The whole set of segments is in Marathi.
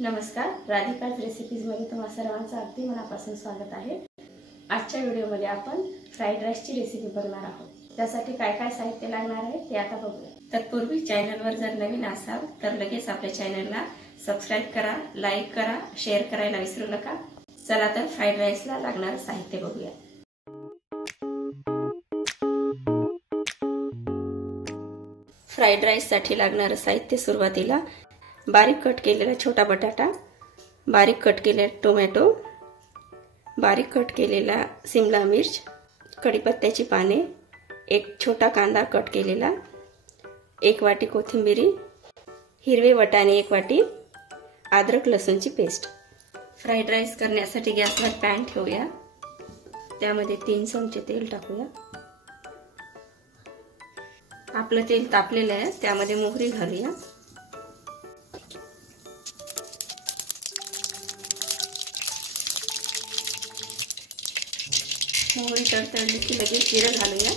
नमस्कार, राधिकाज रेसिपीजमध्ये तुम्हा सर्वांचं अगदी मनापासून स्वागत आहे। आजच्या व्हिडिओमध्ये आपण फ्राईड राईसची रेसिपी बघणार आहोत। त्यासाठी काय काय साहित्य लागणार आहे ते आता बघूया। तत्पूर्वी चॅनलवर जर नवीन असाल तर लगेच आपल्या चॅनलला सबस्क्राइब करा, लाईक करा, शेअर करायला विसरू नका। चला तर फ्राईड राईसला लागणारं साहित्य बघूया। फ्राईड राईससाठी लागणारं साहित्य सुरुवातीला बारीक कट केलेला छोटा बटाटा, बारीक कट केलेला टोमॅटो, बारीक कट केलेला शिमला मिर्च, कढीपत्त्याची पाने, एक छोटा कांदा कट केलेला, एक वाटी कोथिंबीर, हिरवे वाटाणे एक वाटी, अद्रक लसूणची पेस्ट। फ्राईड राईस करण्यासाठी गॅसवर पॅन ठेवूया। त्यामध्ये 3 चमचे तेल टाकूया। आपलं तेल तापलेलं आहे, त्यामध्ये मोहरी घालूया। मोहरी तडतडली की लगेच जिरं घालूया।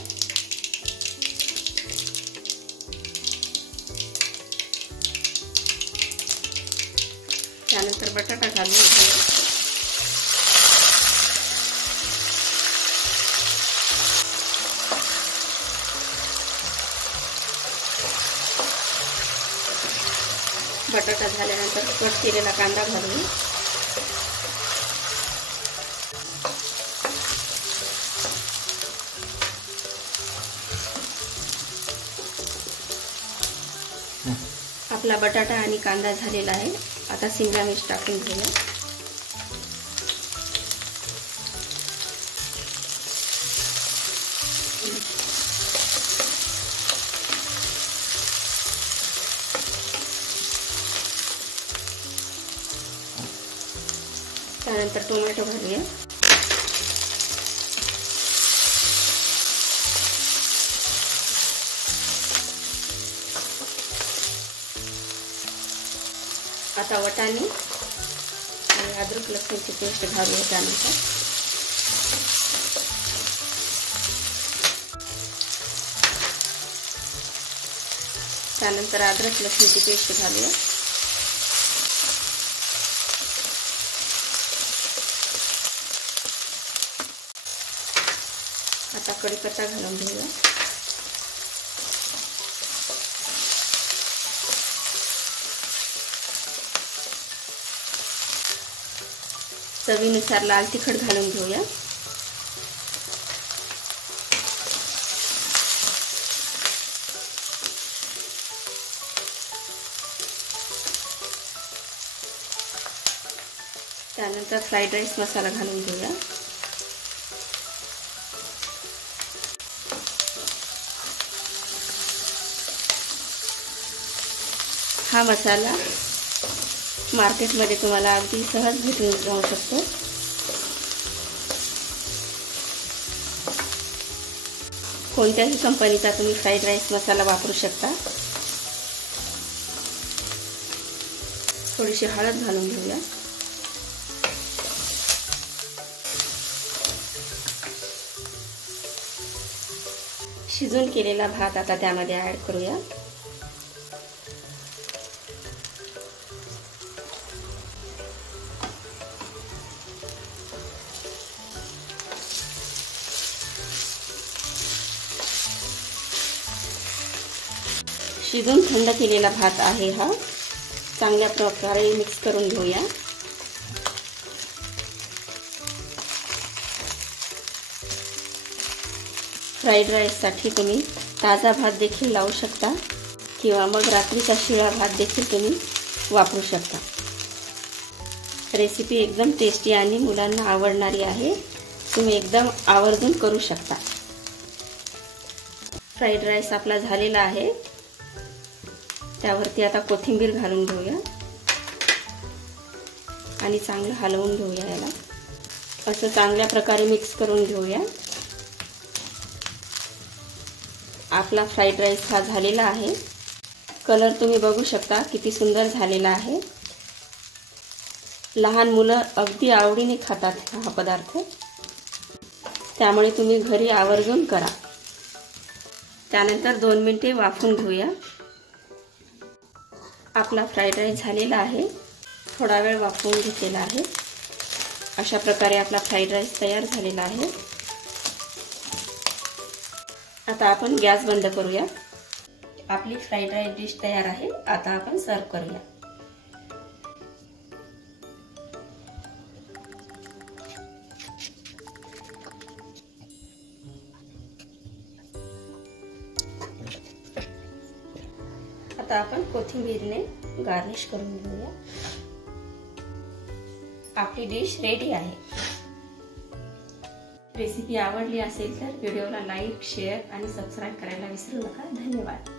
त्यानंतर बटाटा घालून घेऊया। बटाटा झाल्यानंतर कट केलेला कांदा घालूया। आपला बटाटा आणि कांदा झालेला आहे। आता शिमला मिर्च टाकून घेऊया। त्यानंतर टोमॅटो घालूया। आता वाटाणे आणि अद्रक लसूणची पेस्ट घालूया। त्यानंतर अद्रक लसूणची पेस्ट घालूया। आता कढीपत्ता घालून घेऊया। चवीनुसार लाल तिखट घालून घेऊया। त्यानंतर फ्राईड राईस मसाला घालून घेऊया। हा मसाला मार्केटमध्ये तुम्हाला अगदी सहज भेटून जाऊ शकतो। कोणत्याही कंपनीचा तुम्ही फ्राईड राईस मसाला वापरू शकता। थोडीशी हळद घालून घेऊया। शिजून केलेला भात आता त्यामध्ये ऍड करूया। शिजून थंड केलेला भात आहे हा। चांगल्या प्रकारे मिक्स करून घेऊया। फ्राईड राईससाठी तुम्ही ताजा भात देखील लावू शकता किंवा मग रात्रीचा शिळा भात देखील तुम्ही वापरू शकता। रेसिपी एकदम टेस्टी आणि मुलांना आवडणारी आहे। तुम्ही एकदम आवर्जून करू शकता। फ्राईड राईस आपला झालेला आहे। त्यावरती आता कोथिंबीर घालून घेऊया आणि चांगलं हलवून घेऊया। याला असं चांगल्या प्रकारे मिक्स करून घेऊया। आपला फ्राईड राईस हा झालेला आहे। कलर तुम्ही बघू शकता किती सुंदर झालेला आहे। लहान मुलं अगदी आवडीने खातात हा पदार्थ, त्यामुळे तुम्ही घरी आवर्जून करा। त्यानंतर 2 मिनिटे वाफवून घेऊया। आपला फ्राईड राईस झालेला आहे। थोडा वेळ वाफवून घेतलेला आहे। अशा प्रकारे आपला फ्राईड राईस तयार झालेला आहे। आता आपण गॅस बंद करूया। आपली फ्राईड राईस डिश तयार आहे। आता आपण सर्व करूया। आता आपण कोथिंबीरने गार्निश करून घेऊया। आपली डिश रेडी आहे। रेसिपी आवडली असेल तर व्हिडिओला लाईक, शेअर आणि सबस्क्राईब करायला विसरू नका। धन्यवाद।